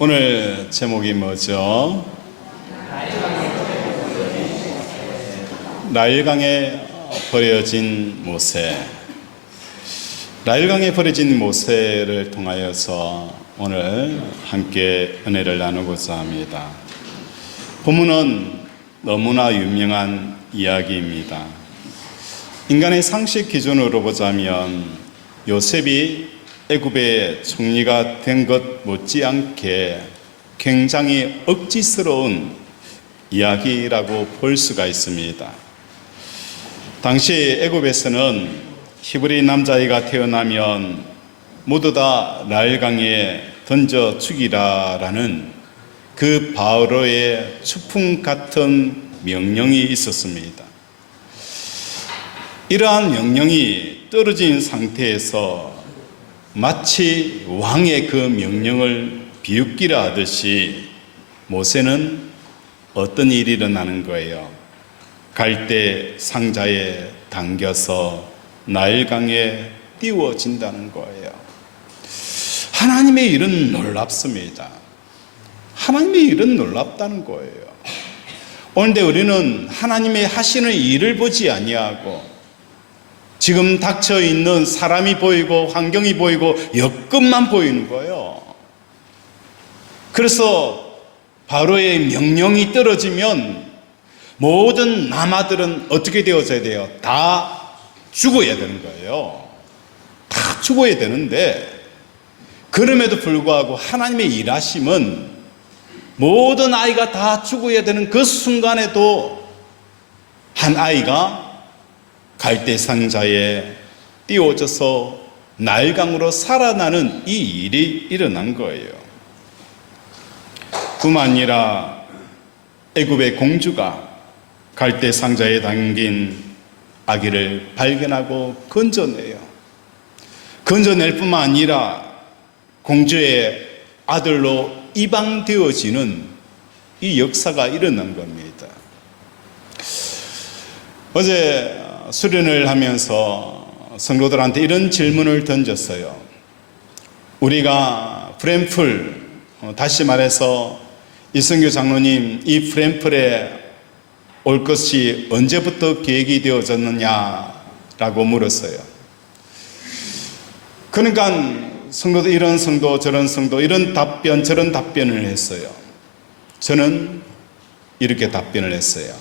오늘 제목이 뭐죠? 나일강에 버려진 모세. 나일강에 버려진 모세를 통하여서 오늘 함께 은혜를 나누고자 합니다. 본문은 너무나 유명한 이야기입니다. 인간의 상식 기준으로 보자면 요셉이 애굽의 총리가 된 것 못지않게 굉장히 억지스러운 이야기라고 볼 수가 있습니다. 당시 애굽에서는 히브리 남자아이가 태어나면 모두 다 나일강에 던져 죽이라라는 그 바로의 추풍 같은 명령이 있었습니다. 이러한 명령이 떨어진 상태에서 마치 왕의 그 명령을 비웃기라 하듯이 모세는 어떤 일이 일어나는 거예요? 갈대 상자에 담겨서 나일강에 띄워진다는 거예요. 하나님의 일은 놀랍습니다. 하나님의 일은 놀랍다는 거예요. 그런데 우리는 하나님의 하시는 일을 보지 아니하고 지금 닥쳐 있는 사람이 보이고 환경이 보이고 여건만 보이는 거예요. 그래서 바로의 명령이 떨어지면 모든 남아들은 어떻게 되어져야 돼요? 다 죽어야 되는 거예요. 다 죽어야 되는데 그럼에도 불구하고 하나님의 일하심은 모든 아이가 다 죽어야 되는 그 순간에도 한 아이가 갈대 상자에 띄워져서 나일강으로 살아나는 이 일이 일어난 거예요. 뿐만 아니라 애굽의 공주가 갈대 상자에 담긴 아기를 발견하고 건져내요. 건져낼 뿐만 아니라 공주의 아들로 입양되어지는 이 역사가 일어난 겁니다. 어제 수련을 하면서 성도들한테 이런 질문을 던졌어요. 우리가 프렘플, 다시 말해서 이성규 장로님 이 프렘플에 올 것이 언제부터 계획이 되어졌느냐라고 물었어요. 그러니까 성도들 이런 성도 저런 성도 이런 답변 저런 답변을 했어요. 저는 이렇게 답변을 했어요.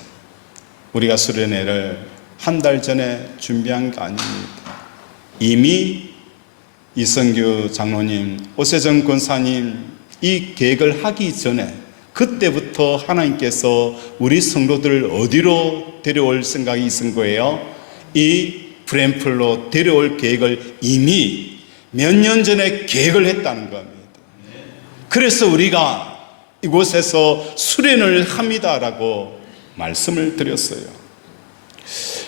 우리가 수련회를 한 달 전에 준비한 게 아닙니다. 이미 이성규 장로님, 오세정 권사님 이 계획을 하기 전에 그때부터 하나님께서 우리 성도들을 어디로 데려올 생각이 있은 거예요? 이 프렘플로 데려올 계획을 이미 몇 년 전에 계획을 했다는 겁니다. 그래서 우리가 이곳에서 수련을 합니다라고 말씀을 드렸어요.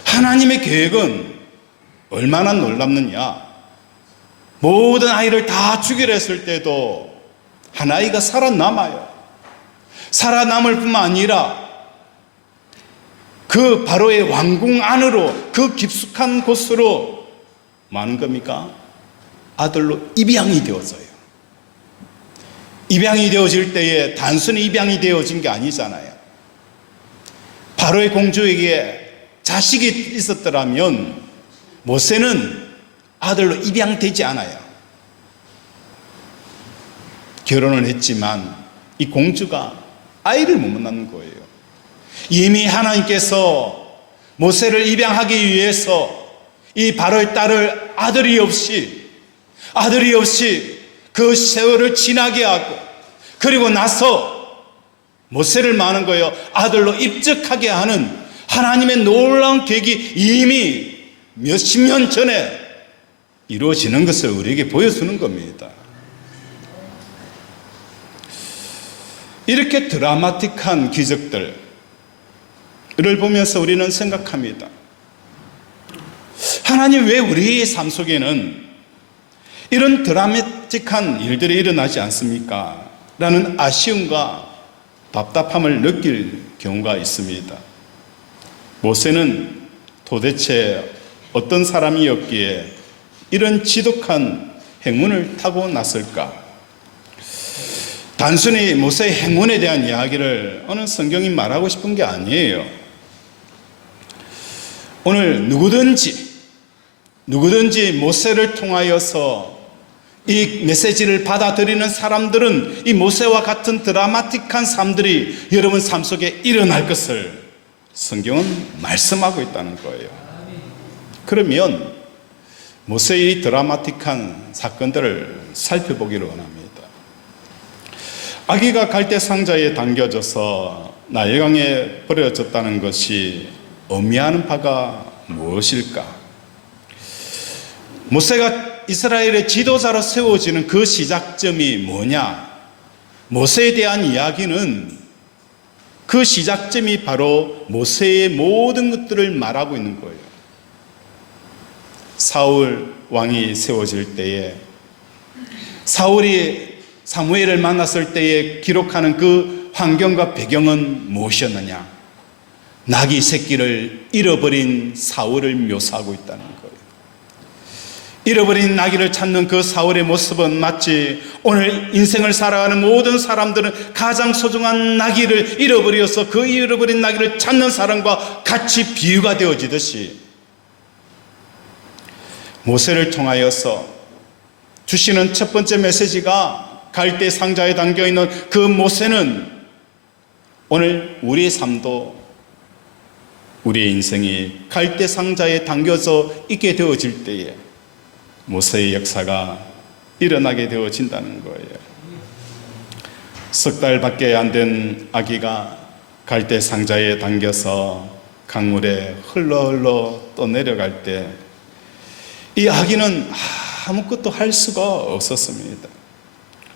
하나님의 계획은 얼마나 놀랍느냐. 모든 아이를 다 죽이려 했을 때도 한 아이가 살아남아요. 살아남을 뿐만 아니라 그 바로의 왕궁 안으로 그 깊숙한 곳으로 많은 겁니까? 아들로 입양이 되어져요. 입양이 되어질 때에 단순히 입양이 되어진 게 아니잖아요. 바로의 공주에게 자식이 있었더라면 모세는 아들로 입양되지 않아요. 결혼을 했지만 이 공주가 아이를 못 낳는 거예요. 이미 하나님께서 모세를 입양하기 위해서 이 바로의 딸을 아들이 없이 그 세월을 지나게 하고 그리고 나서 모세를 많은 거예요. 아들로 입적하게 하는 하나님의 놀라운 계획이 이미 몇십 년 전에 이루어지는 것을 우리에게 보여주는 겁니다. 이렇게 드라마틱한 기적들을 보면서 우리는 생각합니다. 하나님 왜 우리의 삶 속에는 이런 드라마틱한 일들이 일어나지 않습니까? 라는 아쉬움과 답답함을 느낄 경우가 있습니다. 모세는 도대체 어떤 사람이었기에 이런 지독한 행운을 타고 났을까? 단순히 모세의 행운에 대한 이야기를 오늘 성경이 말하고 싶은 게 아니에요. 오늘 누구든지 모세를 통하여서 이 메시지를 받아들이는 사람들은 이 모세와 같은 드라마틱한 삶들이 여러분 삶 속에 일어날 것을 성경은 말씀하고 있다는 거예요. 그러면 모세의 이 드라마틱한 사건들을 살펴보기를 원합니다. 아기가 갈대 상자에 담겨져서 나일강에 버려졌다는 것이 의미하는 바가 무엇일까? 모세가 이스라엘의 지도자로 세워지는 그 시작점이 뭐냐? 모세에 대한 이야기는 그 시작점이 바로 모세의 모든 것들을 말하고 있는 거예요. 사울 왕이 세워질 때에 사울이 사무엘을 만났을 때에 기록하는 그 환경과 배경은 무엇이었느냐? 나귀 새끼를 잃어버린 사울을 묘사하고 있다는 거예요. 잃어버린 나귀를 찾는 그 사울의 모습은 마치 오늘 인생을 살아가는 모든 사람들은 가장 소중한 나귀를 잃어버려서 그 잃어버린 나귀를 찾는 사람과 같이 비유가 되어지듯이 모세를 통하여서 주시는 첫 번째 메시지가 갈대 상자에 담겨있는 그 모세는 오늘 우리의 삶도 우리의 인생이 갈대 상자에 담겨져 있게 되어질 때에 모세의 역사가 일어나게 되어진다는 거예요. 석 달밖에 안 된 아기가 갈대 상자에 담겨서 강물에 흘러 또 내려갈 때 이 아기는 아무것도 할 수가 없었습니다.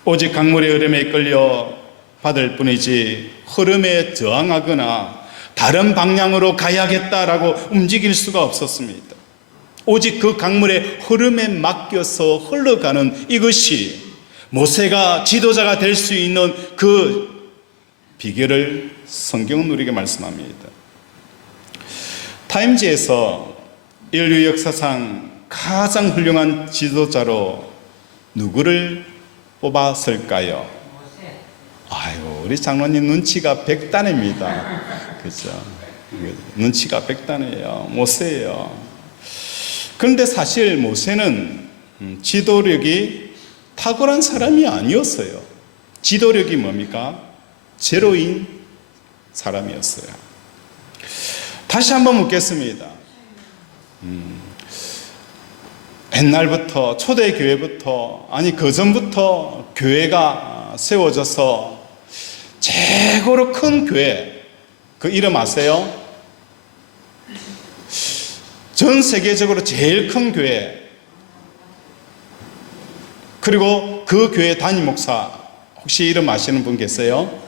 오직 강물의 흐름에 이끌려 받을 뿐이지 흐름에 저항하거나 다른 방향으로 가야겠다라고 움직일 수가 없었습니다. 오직 그 강물의 흐름에 맡겨서 흘러가는 이것이 모세가 지도자가 될 수 있는 그 비결을 성경은 우리에게 말씀합니다. 타임지에서 인류 역사상 가장 훌륭한 지도자로 누구를 뽑았을까요? 아유, 우리 장로님 눈치가 백단입니다. 그죠? 눈치가 백단이에요. 모세예요. 그런데 사실 모세는 지도력이 탁월한 사람이 아니었어요. 지도력이 뭡니까? 제로인 사람이었어요. 다시 한번 묻겠습니다. 옛날부터 초대교회부터 아니 그전부터 교회가 세워져서 최고로 큰 교회 그 이름 아세요? 전 세계적으로 제일 큰 교회 그리고 그 교회 담임 목사 혹시 이름 아시는 분 계세요?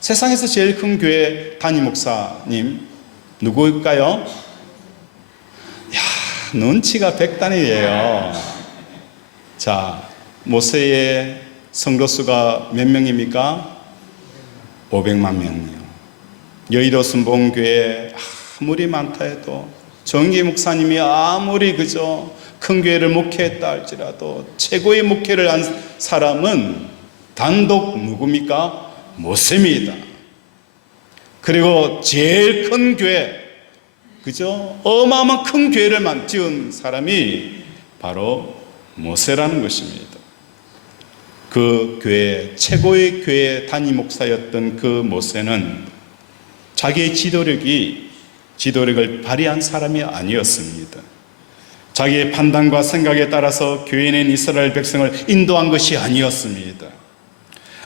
세상에서 제일 큰 교회 담임 목사님 누구일까요? 눈치가 백단이에요. 자, 모세의 성도수가 몇 명입니까? 500만 명이요. 여의도 순복음교회 아무리 많다 해도 정기 목사님이 아무리 그저 큰 교회를 목회했다 할지라도 최고의 목회를 한 사람은 단독 누굽니까? 모세입니다. 그리고 제일 큰 교회 그죠? 어마어마한 큰 교회를 지은 사람이 바로 모세라는 것입니다. 그 교회, 최고의 교회 담임 목사였던 그 모세는 자기의 지도력을 발휘한 사람이 아니었습니다. 자기의 판단과 생각에 따라서 교회는 이스라엘 백성을 인도한 것이 아니었습니다.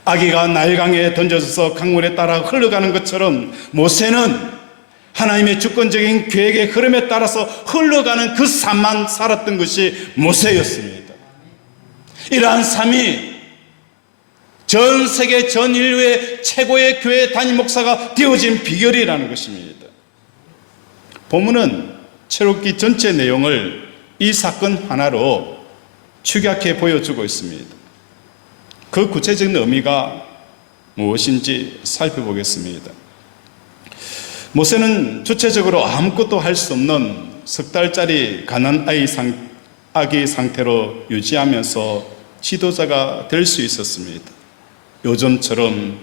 아기가 나일강에 던져져서 강물에 따라 흘러가는 것처럼 모세는 하나님의 주권적인 계획의 흐름에 따라서 흘러가는 그 삶만 살았던 것이 모세였습니다. 이러한 삶이 전 세계 전 인류의 최고의 교회 담임 목사가 되어진 비결이라는 것입니다. 본문은 출애굽기 전체 내용을 이 사건 하나로 축약해 보여주고 있습니다. 그 구체적인 의미가 무엇인지 살펴보겠습니다. 모세는 주체적으로 아무것도 할 수 없는 석 달짜리 가난 아기 상태로 유지하면서 지도자가 될 수 있었습니다. 요즘처럼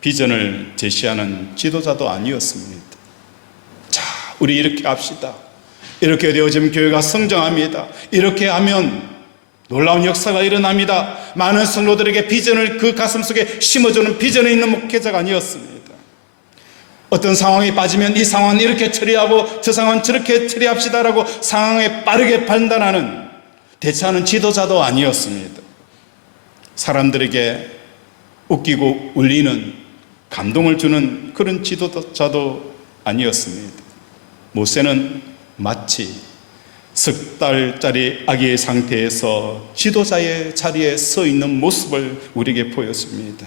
비전을 제시하는 지도자도 아니었습니다. 자, 우리 이렇게 합시다. 이렇게 되어지면 교회가 성장합니다. 이렇게 하면 놀라운 역사가 일어납니다. 많은 성도들에게 비전을 그 가슴속에 심어주는 비전에 있는 목회자가 아니었습니다. 어떤 상황에 빠지면 이 상황은 이렇게 처리하고 저 상황은 저렇게 처리합시다라고 상황에 빠르게 판단하는 대처하는 지도자도 아니었습니다. 사람들에게 웃기고 울리는 감동을 주는 그런 지도자도 아니었습니다. 모세는 마치 석 달짜리 아기의 상태에서 지도자의 자리에 서 있는 모습을 우리에게 보였습니다.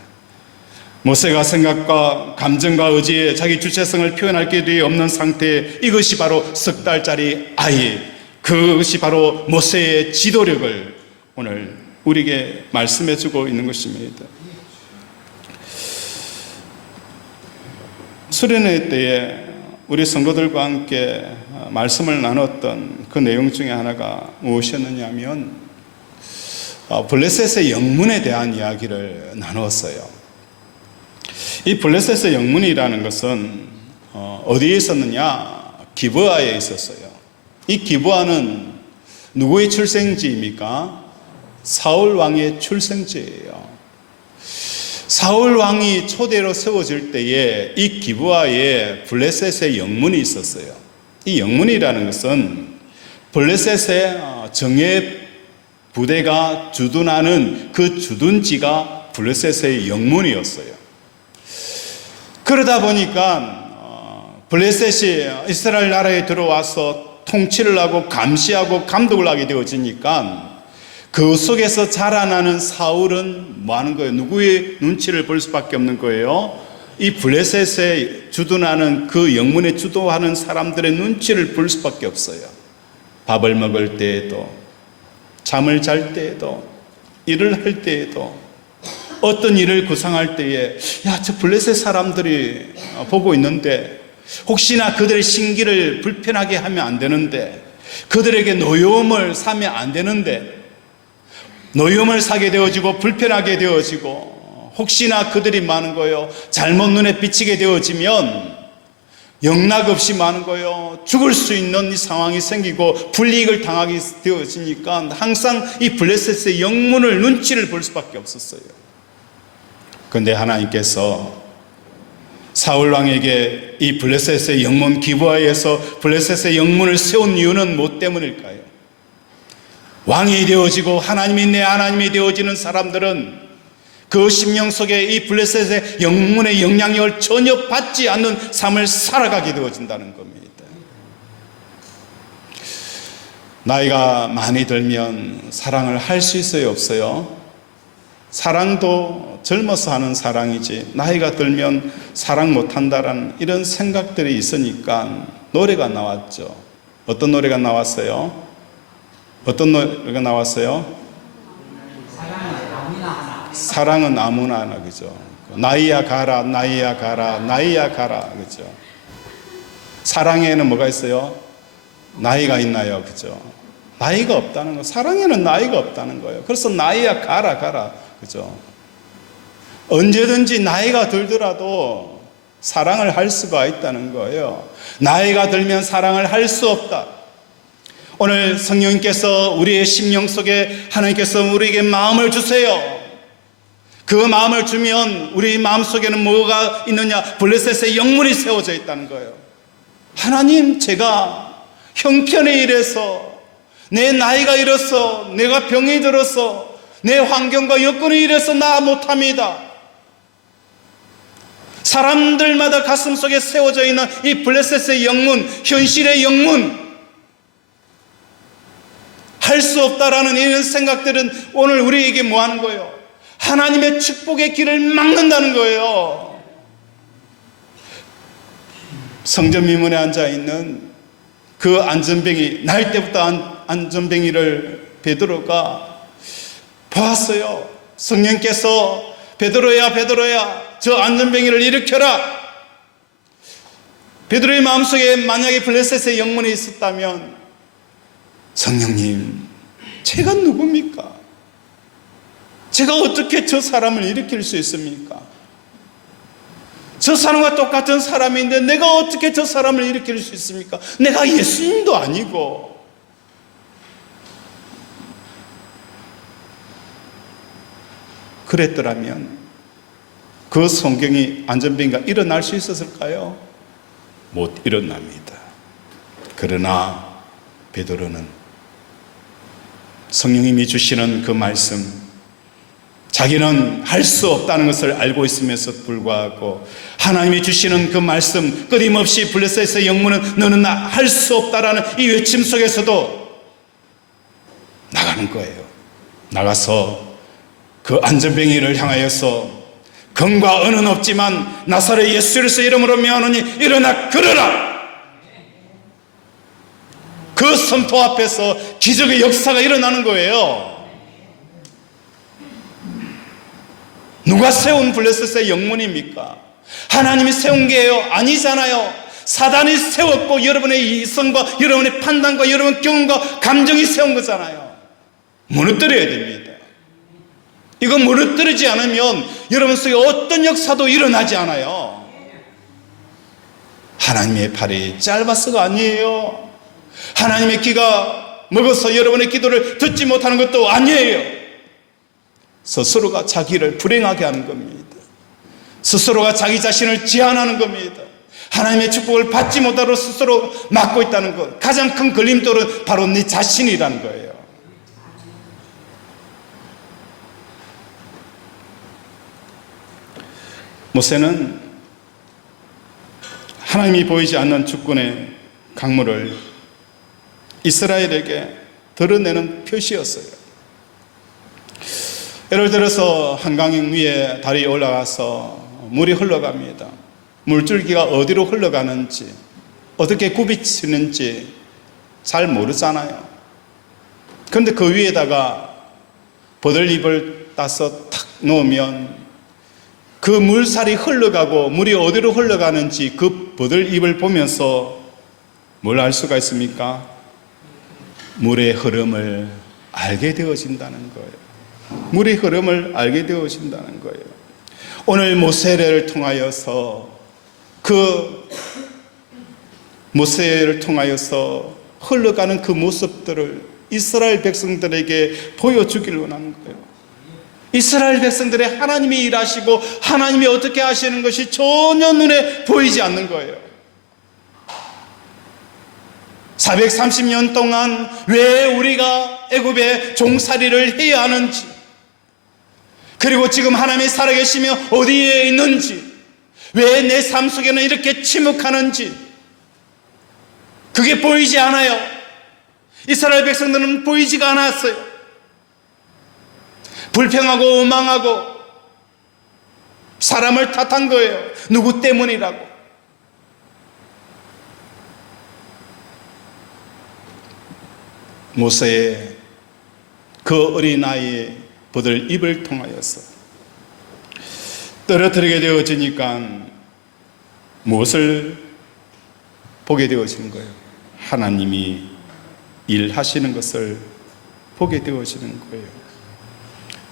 모세가 생각과 감정과 의지에 자기 주체성을 표현할 길이 없는 상태에 이것이 바로 석 달짜리 아이, 그것이 바로 모세의 지도력을 오늘 우리에게 말씀해 주고 있는 것입니다. 수련회 때에 우리 성도들과 함께 말씀을 나눴던 그 내용 중에 하나가 무엇이었느냐 하면 블레셋의 영문에 대한 이야기를 나누었어요. 이 블레셋의 영문이라는 것은 어디에 있었느냐? 기브아에 있었어요. 이 기브아는 누구의 출생지입니까? 사울 왕의 출생지예요. 사울 왕이 초대로 세워질 때에 이 기브아에 블레셋의 영문이 있었어요. 이 영문이라는 것은 블레셋의 정예 부대가 주둔하는 그 주둔지가 블레셋의 영문이었어요. 그러다 보니까 블레셋이 이스라엘 나라에 들어와서 통치를 하고 감시하고 감독을 하게 되어지니까 그 속에서 자라나는 사울은 뭐 하는 거예요? 누구의 눈치를 볼 수밖에 없는 거예요? 이 블레셋에 주둔하는 그 영문에 주도하는 사람들의 눈치를 볼 수밖에 없어요. 밥을 먹을 때에도, 잠을 잘 때에도, 일을 할 때에도, 어떤 일을 구상할 때에 야, 저 블레셋 사람들이 보고 있는데 혹시나 그들의 신기를 불편하게 하면 안 되는데, 그들에게 노여움을 사면 안 되는데, 노여움을 사게 되어지고 불편하게 되어지고 혹시나 그들이 많은 거예요. 잘못 눈에 비치게 되어지면 영락없이 많은 거예요. 죽을 수 있는 이 상황이 생기고 불이익을 당하게 되어지니까 항상 이 블레셋의 영문을 눈치를 볼 수밖에 없었어요. 그런데 하나님께서 사울 왕에게 이 블레셋의 영문 기브아에서 블레셋의 영문을 세운 이유는 무엇 때문일까요? 왕이 되어지고 하나님이 내 하나님이 되어지는 사람들은 그 심령 속에 이 블레셋의 영문의 영향력을 전혀 받지 않는 삶을 살아가게 되어진다는 겁니다. 나이가 많이 들면 사랑을 할 수 있어요, 없어요? 사랑도 젊어서 하는 사랑이지 나이가 들면 사랑 못한다라는 이런 생각들이 있으니까 노래가 나왔죠. 어떤 노래가 나왔어요? 어떤 노래가 나왔어요? 사랑은 아무나 하나, 그죠? 나이야 가라, 나이야 가라, 나이야 가라, 그죠? 사랑에는 뭐가 있어요? 나이가 있나요, 그죠? 나이가 없다는 거, 사랑에는 나이가 없다는 거예요. 그래서 나이야 가라, 가라, 그죠? 언제든지 나이가 들더라도 사랑을 할 수가 있다는 거예요. 나이가 들면 사랑을 할 수 없다. 오늘 성령님께서 우리의 심령 속에 하나님께서 우리에게 마음을 주세요. 그 마음을 주면 우리 마음 속에는 뭐가 있느냐? 블레셋의 영문이 세워져 있다는 거예요. 하나님, 제가 형편에 이래서, 내 나이가 이래서, 내가 병이 들어서, 내 환경과 여건이 이래서 나 못합니다. 사람들마다 가슴 속에 세워져 있는 이 블레셋의 영문, 현실의 영문, 할 수 없다라는 이런 생각들은 오늘 우리에게 뭐 하는 거예요? 하나님의 축복의 길을 막는다는 거예요. 성전 미문에 앉아있는 그 안전뱅이, 날 때부터 안전뱅이를 베드로가 보았어요. 성령께서 베드로야, 베드로야, 저 안전뱅이를 일으켜라. 베드로의 마음속에 만약에 블레셋의 영문이 있었다면, 성령님, 제가 누굽니까? 제가 어떻게 저 사람을 일으킬 수 있습니까? 저 사람과 똑같은 사람인데 내가 어떻게 저 사람을 일으킬 수 있습니까? 내가 예수님도 아니고. 그랬더라면 그 성경이 안전병이가 일어날 수 있었을까요? 못 일어납니다. 그러나 베드로는 성령님이 주시는 그 말씀, 자기는 할 수 없다는 것을 알고 있으면서 불구하고 하나님이 주시는 그 말씀, 끊임없이 블레셋의 영문은 너는 할 수 없다라는 이 외침 속에서도 나가는 거예요. 나가서 그 안전병이를 향하여서 금과 은은 없지만 나사렛 예수 그리스도의 이름으로 명하노니 일어나 걸으라. 그 선포 앞에서 기적의 역사가 일어나는 거예요. 누가 세운 블레셋의 영문입니까? 하나님이 세운 게요? 아니잖아요. 사단이 세웠고 여러분의 이성과 여러분의 판단과 여러분의 경험과 감정이 세운 거잖아요. 무너뜨려야 됩니다. 이거 무너뜨리지 않으면 여러분 속에 어떤 역사도 일어나지 않아요. 하나님의 팔이 짧아서가 아니에요. 하나님의 귀가 먹어서 여러분의 기도를 듣지 못하는 것도 아니에요. 스스로가 자기를 불행하게 하는 겁니다. 스스로가 자기 자신을 제한하는 겁니다. 하나님의 축복을 받지 못하도록 스스로 막고 있다는 것, 가장 큰 걸림돌은 바로 네 자신이라는 거예요. 모세는 하나님이 보이지 않는 주권의 강물을 이스라엘에게 드러내는 표시였어요. 예를 들어서 한강 위에 다리에 올라가서 물이 흘러갑니다. 물줄기가 어디로 흘러가는지, 어떻게 굽이치는지 잘 모르잖아요. 그런데 그 위에다가 버들잎을 따서 탁 놓으면 그 물살이 흘러가고 물이 어디로 흘러가는지 그 버들잎을 보면서 뭘 알 수가 있습니까? 물의 흐름을 알게 되어진다는 거예요. 물의 흐름을 알게 되어진다는 거예요. 오늘 모세를 통하여서 모세를 통하여서 흘러가는 그 모습들을 이스라엘 백성들에게 보여주기를 원하는 거예요. 이스라엘 백성들의 하나님이 일하시고 하나님이 어떻게 하시는 것이 전혀 눈에 보이지 않는 거예요. 430년 동안 왜 우리가 애굽의 종살이를 해야 하는지, 그리고 지금 하나님이 살아계시며 어디에 있는지, 왜 내 삶 속에는 이렇게 침묵하는지 그게 보이지 않아요. 이스라엘 백성들은 보이지가 않았어요. 불평하고 원망하고 사람을 탓한 거예요. 누구 때문이라고. 모세의 그 어린아이의 버들잎을 통하여서 떨어뜨리게 되어지니까 무엇을 보게 되어지는 거예요? 하나님이 일하시는 것을 보게 되어지는 거예요.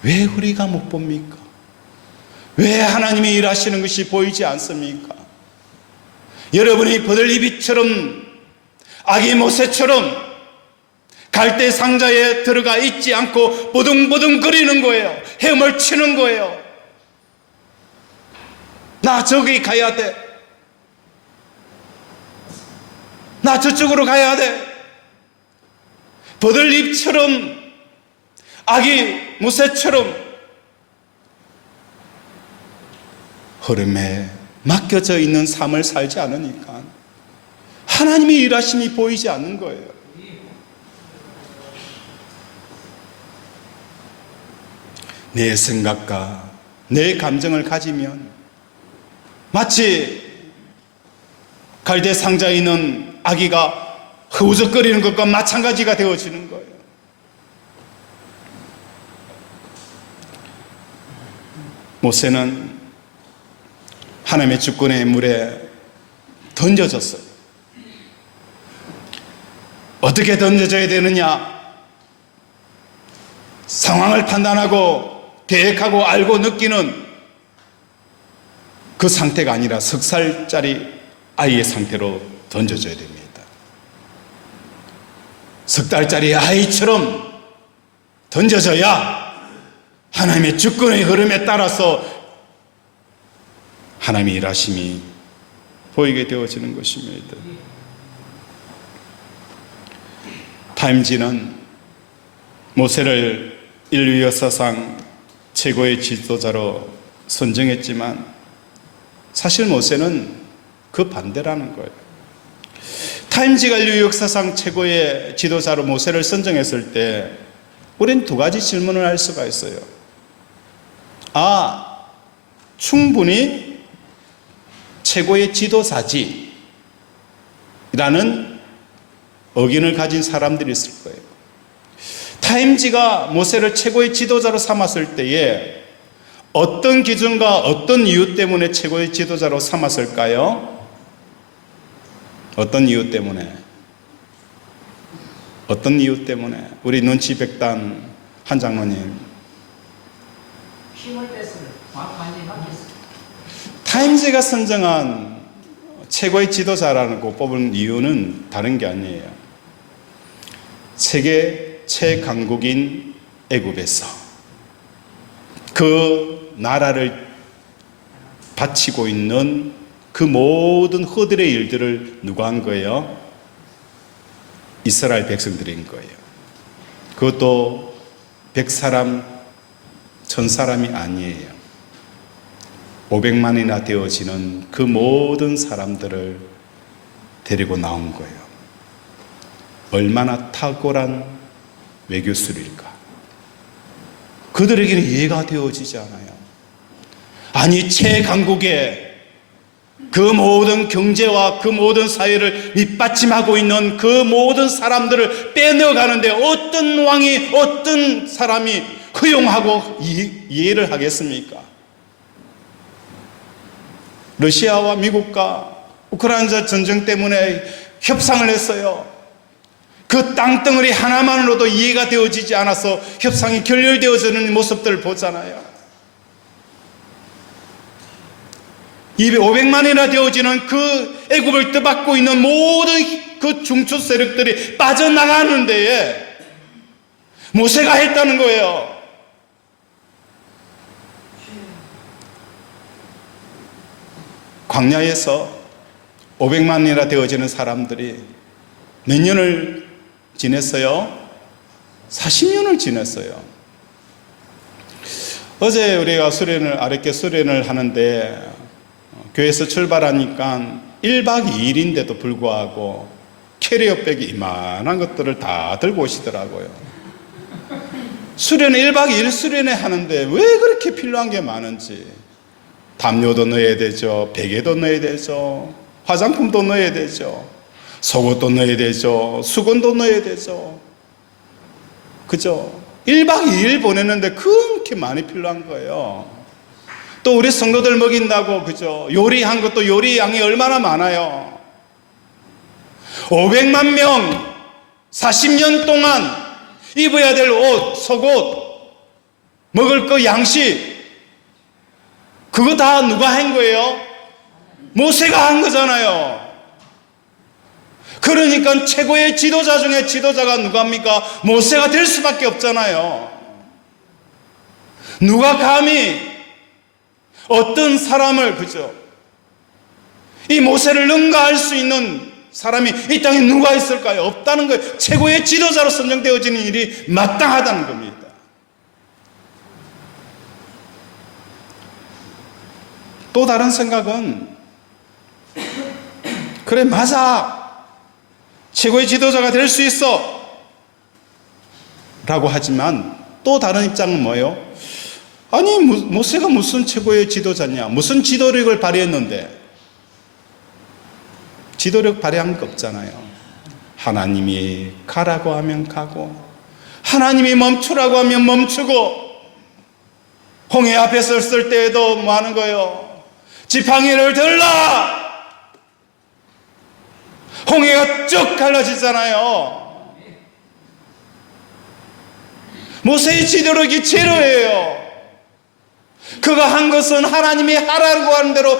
왜 우리가 못 봅니까? 왜 하나님이 일하시는 것이 보이지 않습니까? 여러분이 버들잎처럼 아기 모세처럼 갈대 상자에 들어가 있지 않고 보둥보둥 거리는 거예요. 헤엄을 치는 거예요. 나 저기 가야 돼. 나 저쪽으로 가야 돼. 버들잎처럼 아기 모세처럼 흐름에 맡겨져 있는 삶을 살지 않으니까 하나님의 일하심이 보이지 않는 거예요. 내 생각과 내 감정을 가지면 마치 갈대 상자에 있는 아기가 흐우적거리는 것과 마찬가지가 되어지는 거예요. 모세는 하나님의 주권의 물에 던져졌어요. 어떻게 던져져야 되느냐? 상황을 판단하고 계획하고 알고 느끼는 그 상태가 아니라 석 살짜리 아이의 상태로 던져줘야 됩니다. 석 달짜리 아이처럼 던져져야 하나님의 주권의 흐름에 따라서 하나님의 일하심이 보이게 되어지는 것입니다. 타임지는 모세를 인류 역사상 최고의 지도자로 선정했지만 사실 모세는 그 반대라는 거예요. 타임지가 인류 역사상 최고의 지도자로 모세를 선정했을 때 우리는 두 가지 질문을 할 수가 있어요. 충분히 최고의 지도자지 라는 의견을 가진 사람들이 있을 거예요. 타임지가 모세를 최고의 지도자로 삼았을 때에 어떤 기준과 어떤 이유 때문에 최고의 지도자로 삼았을까요? 어떤 이유 때문에? 어떤 이유 때문에? 우리 눈치 백단 한 장로님. 힘을 뺐으면 완전히 바뀌었어요. 타임즈가 선정한 최고의 지도자라고 뽑은 이유는 다른 게 아니에요. 세계 최강국인 애굽에서 그 나라를 바치고 있는 그 모든 허들의 일들을 누가 한 거예요? 이스라엘 백성들인 거예요. 그것도 100사람, 1000사람이 아니에요. 500만이나 되어지는 그 모든 사람들을 데리고 나온 거예요. 얼마나 탁월한 외교술일까? 그들에게는 이해가 되어지지 않아요. 아니, 최강국의 그 모든 경제와 그 모든 사회를 밑받침하고 있는 그 모든 사람들을 빼내어가는데 어떤 왕이, 어떤 사람이 허용하고 이해를 하겠습니까? 러시아와 미국과 우크라이나 전쟁 때문에 협상을 했어요. 그 땅덩어리 하나만으로도 이해가 되어지지 않아서 협상이 결렬되어지는 모습들을 보잖아요. 500만이나 되어지는 그 애굽을 떠받고 있는 모든 그 중추 세력들이 빠져나가는 데에 모세가 했다는 거예요. 광야에서 500만이나 되어지는 사람들이 몇 년을 지냈어요? 40년을 지냈어요. 어제 우리가 아랫게 수련을 하는데 교회에서 출발하니까 1박 2일인데도 불구하고 캐리어백이 이만한 것들을 다 들고 오시더라고요. 수련을 1박 2일 수련회 하는데 왜 그렇게 필요한 게 많은지. 담요도 넣어야 되죠. 베개도 넣어야 되죠. 화장품도 넣어야 되죠. 속옷도 넣어야 되죠. 수건도 넣어야 되죠. 그죠? 1박 2일 보냈는데 그렇게 많이 필요한 거예요. 또 우리 성도들 먹인다고, 그죠? 요리한 것도 요리 양이 얼마나 많아요. 500만 명 40년 동안 입어야 될 옷, 속옷, 먹을 거 양식, 그거 다 누가 한 거예요? 모세가 한 거잖아요. 그러니까 최고의 지도자 중에 지도자가 누가입니까? 모세가 될 수밖에 없잖아요. 누가 감히 어떤 사람을, 그죠? 이 모세를 능가할 수 있는 사람이 이 땅에 누가 있을까요? 없다는 거예요. 최고의 지도자로 선정되어지는 일이 마땅하다는 겁니다. 또 다른 생각은, 그래, 맞아, 최고의 지도자가 될 수 있어 라고 하지만 또 다른 입장은 뭐예요? 아니, 모세가 무슨 최고의 지도자냐? 무슨 지도력을 발휘했는데? 지도력 발휘한 거 없잖아요. 하나님이 가라고 하면 가고, 하나님이 멈추라고 하면 멈추고, 홍해 앞에 섰을 때에도 뭐 하는 거예요? 지팡이를 들라! 홍해가 쭉 갈라지잖아요. 모세의 지도력이 제로예요. 그가 한 것은 하나님이 하라고 하는 대로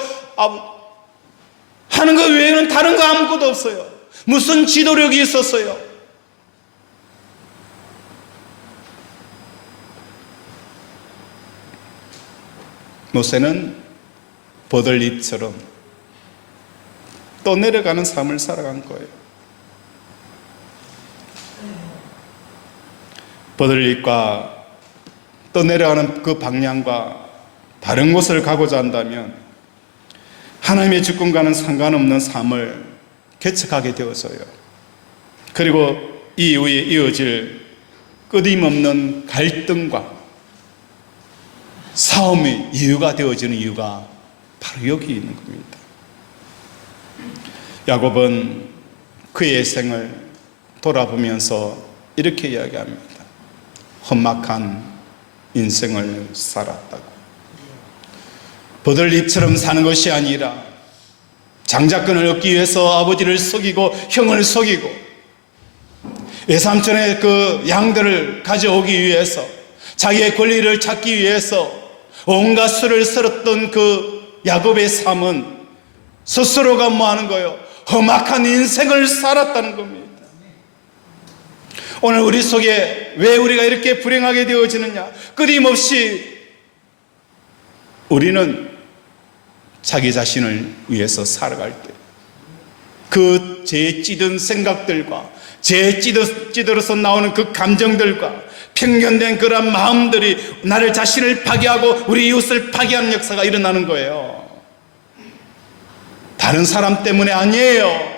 하는 것 외에는 다른 거 아무것도 없어요. 무슨 지도력이 있었어요? 모세는 버들잎처럼 또 내려가는 삶을 살아간 거예요. 버들잎과 또 내려가는 그 방향과 다른 곳을 가고자 한다면 하나님의 주권과는 상관없는 삶을 개척하게 되어서요. 그리고 이후에 이어질 끊임없는 갈등과 싸움의 이유가 되어지는 이유가 바로 여기 있는 겁니다. 야곱은 그의 생을 돌아보면서 이렇게 이야기합니다. 험악한 인생을 살았다고. 버들잎처럼 사는 것이 아니라 장자권을 얻기 위해서 아버지를 속이고 형을 속이고 외삼촌의 그 양들을 가져오기 위해서 자기의 권리를 찾기 위해서 온갖 수를 쓸었던 그 야곱의 삶은 스스로가 뭐 하는 거예요? 험악한 인생을 살았다는 겁니다. 오늘 우리 속에 왜 우리가 이렇게 불행하게 되어지느냐? 끊임없이 우리는 자기 자신을 위해서 살아갈 때 그 죄 찌든 생각들과 죄 찌들어서 나오는 그 감정들과 편견된 그런 마음들이 나를 자신을 파괴하고 우리 이웃을 파괴하는 역사가 일어나는 거예요. 다른 사람 때문에 아니에요.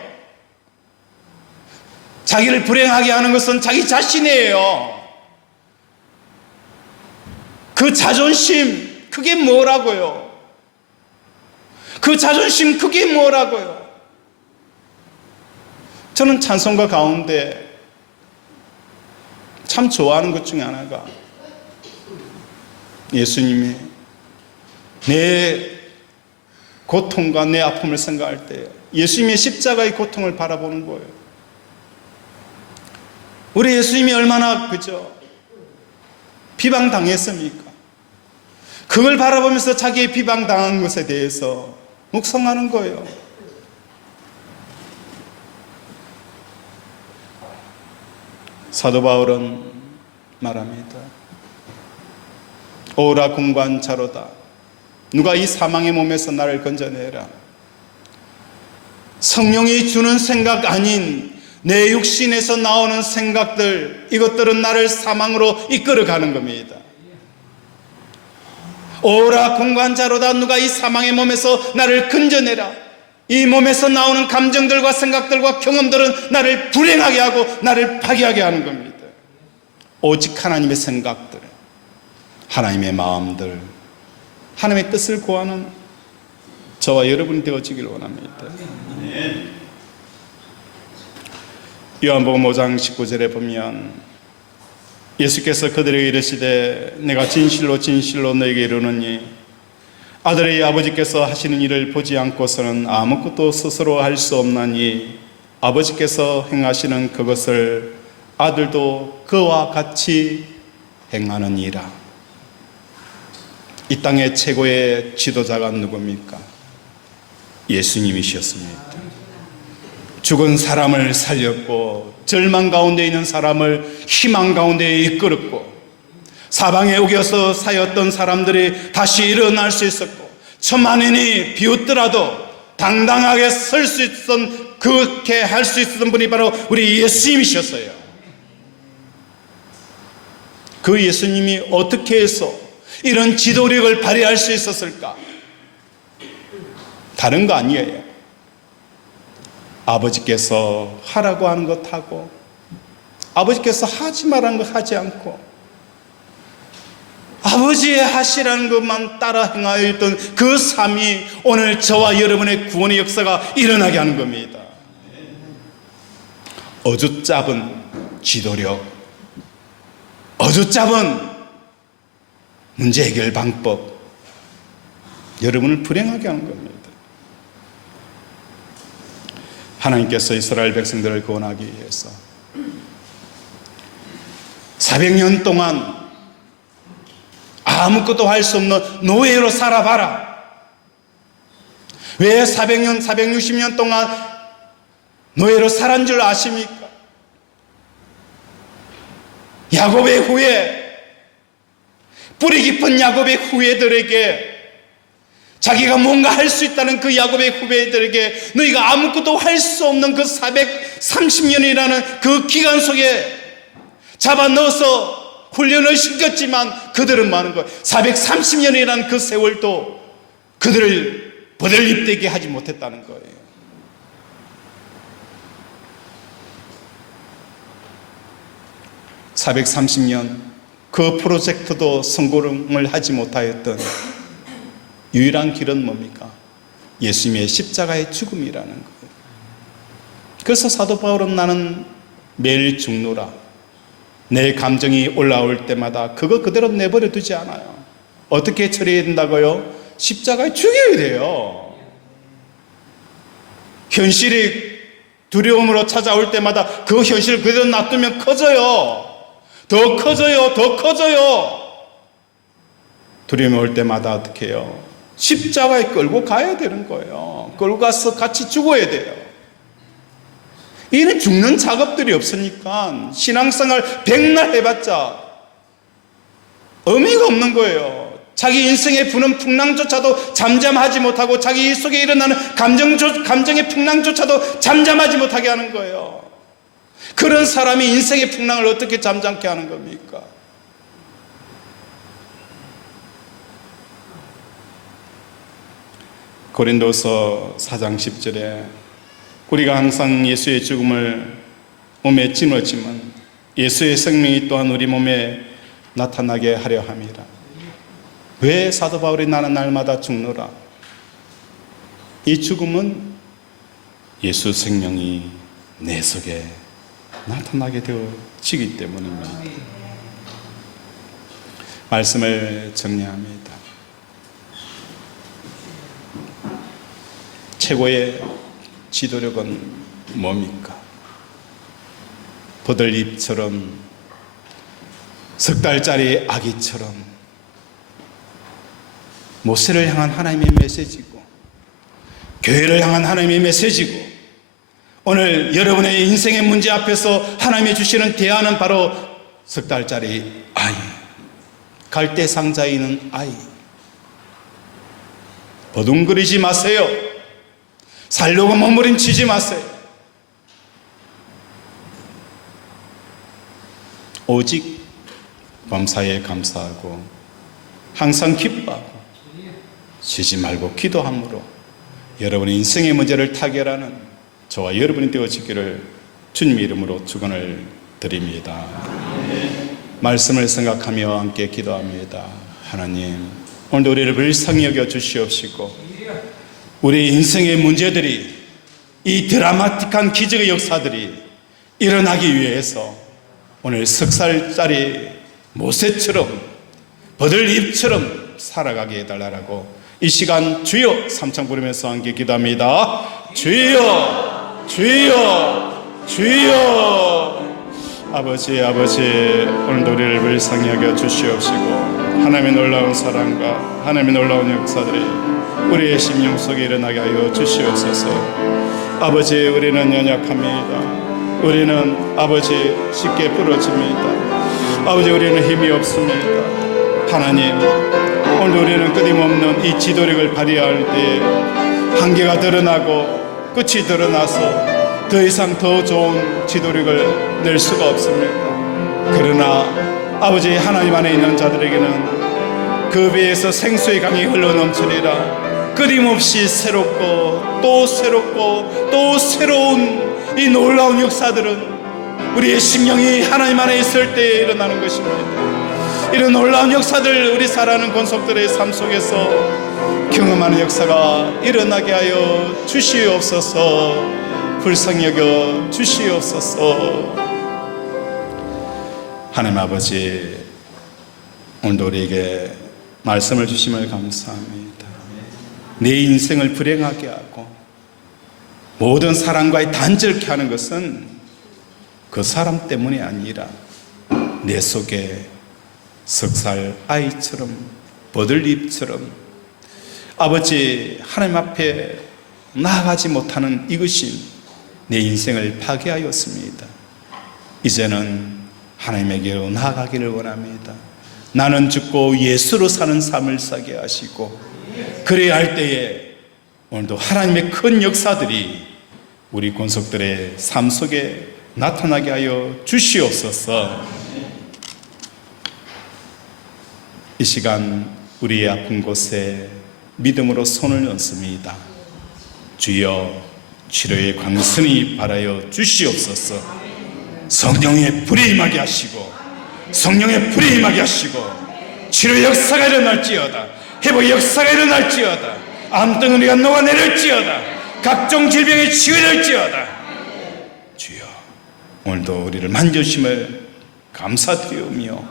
자기를 불행하게 하는 것은 자기 자신이에요. 그 자존심, 그게 뭐라고요? 그 자존심, 그게 뭐라고요? 저는 찬송가 가운데 참 좋아하는 것 중에 하나가 예수님이 내 고통과 내 아픔을 생각할 때 예수님의 십자가의 고통을 바라보는 거예요. 우리 예수님이 얼마나 비방당했습니까? 그걸 바라보면서 자기의 비방당한 것에 대해서 묵상하는 거예요. 사도 바울은 말합니다. 오라 공관자로다. 누가 이 사망의 몸에서 나를 건져내라. 성령이 주는 생각 아닌 내 육신에서 나오는 생각들, 이것들은 나를 사망으로 이끌어가는 겁니다. 오라 공관자로다. 누가 이 사망의 몸에서 나를 건져내라. 이 몸에서 나오는 감정들과 생각들과 경험들은 나를 불행하게 하고 나를 파괴하게 하는 겁니다. 오직 하나님의 생각들, 하나님의 마음들, 하나님의 뜻을 구하는 저와 여러분이 되어지길 원합니다. 요한복음 5장 19절에 보면 예수께서 그들에게 이르시되 내가 진실로 진실로 너에게 이르노니 아들의 아버지께서 하시는 일을 보지 않고서는 아무것도 스스로 할 수 없나니 아버지께서 행하시는 그것을 아들도 그와 같이 행하느니라. 이 땅의 최고의 지도자가 누굽니까? 예수님이셨습니다. 죽은 사람을 살렸고 절망 가운데 있는 사람을 희망 가운데 이끌었고 사방에 우겨서 사였던 사람들이 다시 일어날 수 있었고 천만인이 비웃더라도 당당하게 설 수 있었던, 그렇게 할 수 있었던 분이 바로 우리 예수님이셨어요. 그 예수님이 어떻게 해서 이런 지도력을 발휘할 수 있었을까? 다른 거 아니에요. 아버지께서 하라고 하는 것 하고 아버지께서 하지 말라는 거 하지 않고 아버지의 하시라는 것만 따라 행하여 있던 그 삶이 오늘 저와 여러분의 구원의 역사가 일어나게 하는 겁니다. 어줍잡은 지도력, 어줍잡은 문제 해결 방법, 여러분을 불행하게 하는 겁니다. 하나님께서 이스라엘 백성들을 구원하기 위해서 400년 동안 아무것도 할 수 없는 노예로 살아봐라. 왜 400년, 460년 동안 노예로 살은 줄 아십니까? 야곱의 후예, 뿌리 깊은 야곱의 후예들에게, 자기가 뭔가 할 수 있다는 그 야곱의 후배들에게 너희가 아무것도 할 수 없는 그 430년이라는 그 기간 속에 잡아 넣어서 훈련을 시켰지만 그들은 많은 거예요. 430년이라는 그 세월도 그들을 버들립되게 하지 못했다는 거예요. (430년) 그 프로젝트도 성공을 하지 못하였던 유일한 길은 뭡니까? 예수님의 십자가의 죽음이라는 거예요. 그래서 사도 바울은 나는 매일 죽노라, 내 감정이 올라올 때마다 그거 그대로 내버려 두지 않아요. 어떻게 처리해야 된다고요? 십자가에 죽여야 돼요. 현실이 두려움으로 찾아올 때마다 그 현실을 그대로 놔두면 커져요. 더 커져요. 더 커져요. 두려움이 올 때마다 어떻게 해요? 십자가에 끌고 가야 되는 거예요. 끌고 가서 같이 죽어야 돼요. 이는 죽는 작업들이 없으니까 신앙생활 백날 해봤자 의미가 없는 거예요. 자기 인생의 부는 풍랑조차도 잠잠하지 못하고 자기 속에 일어나는 감정의 풍랑조차도 잠잠하지 못하게 하는 거예요. 그런 사람이 인생의 풍랑을 어떻게 잠잠케 하는 겁니까? 고린도서 4장 10절에 우리가 항상 예수의 죽음을 몸에 짊었지만 예수의 생명이 또한 우리 몸에 나타나게 하려 함이라. 왜 사도 바울이 나는 날마다 죽노라? 이 죽음은 예수 생명이 내 속에 나타나게 되어지기 때문입니다. 말씀을 정리합니다. 최고의 지도력은 뭡니까? 버들잎처럼 석 달짜리 아기처럼 모세를 향한 하나님의 메시지고 교회를 향한 하나님의 메시지고 오늘 여러분의 인생의 문제 앞에서 하나님이 주시는 대안은 바로 석 달짜리 아이, 갈대 상자에 있는 아이. 버둥거리지 마세요. 살려고 몸부림치지 마세요. 오직 범사에 감사하고 항상 기뻐하고 쉬지 말고 기도함으로 여러분의 인생의 문제를 타결하는 저와 여러분이 되어지기를 주님의 이름으로 축원을 드립니다. 말씀을 생각하며 함께 기도합니다. 하나님, 오늘도 우리를 불쌍히 여겨 주시옵시고 우리 인생의 문제들이, 이 드라마틱한 기적의 역사들이 일어나기 위해서 오늘 석 살짜리 모세처럼 버들잎처럼 살아가게 해달라고 이 시간 주여 삼창 부르면서 함께 기도합니다. 주여, 주여, 주여. 아버지, 아버지, 오늘도 우리를 불쌍히 여겨 주시옵시고 하나님의 놀라운 사랑과 하나님의 놀라운 역사들이 우리의 심령 속에 일어나게 하여 주시옵소서. 아버지, 우리는 연약합니다. 우리는 아버지 쉽게 부러집니다. 아버지, 우리는 힘이 없습니다. 하나님, 오늘 우리는 끊임없는 이 지도력을 발휘할 때에 한계가 드러나고 끝이 드러나서 더 이상 더 좋은 지도력을 낼 수가 없습니다. 그러나 아버지, 하나님 안에 있는 자들에게는 그 배에서 생수의 강이 흘러넘치리라. 끊임없이 새롭고 또 새롭고 또 새로운 이 놀라운 역사들은 우리의 심령이 하나님 안에 있을 때에 일어나는 것입니다. 이런 놀라운 역사들 우리 살아가는 권속들의 삶 속에서 경험하는 역사가 일어나게 하여 주시옵소서. 불쌍히 여겨 주시옵소서. 하나님 아버지, 오늘도 우리에게 말씀을 주심을 감사합니다. 내 인생을 불행하게 하고 모든 사람과의 단절케 하는 것은 그 사람 때문이 아니라 내 속에 석살 아이처럼 버들잎처럼 아버지 하나님 앞에 나아가지 못하는 이것이 내 인생을 파괴하였습니다. 이제는 하나님에게로 나아가기를 원합니다. 나는 죽고 예수로 사는 삶을 살게 하시고, 그래야 할 때에 오늘도 하나님의 큰 역사들이 우리 권속들의 삶 속에 나타나게 하여 주시옵소서. 이 시간 우리의 아픈 곳에 믿음으로 손을 얹습니다. 주여, 치료의 광선이 발하여 주시옵소서. 성령의 불이 임하게 하시고, 성령의 불이 임하게 하시고, 치료 역사가 일어날지어다. 회복 역사가 일어날지어다. 암덩어리가 녹아내릴지어다. 각종 질병이 치유될지어다. 주여, 오늘도 우리를 만져주심을 감사드리오며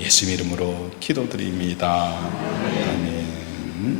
예수님 이름으로 기도드립니다. 아멘.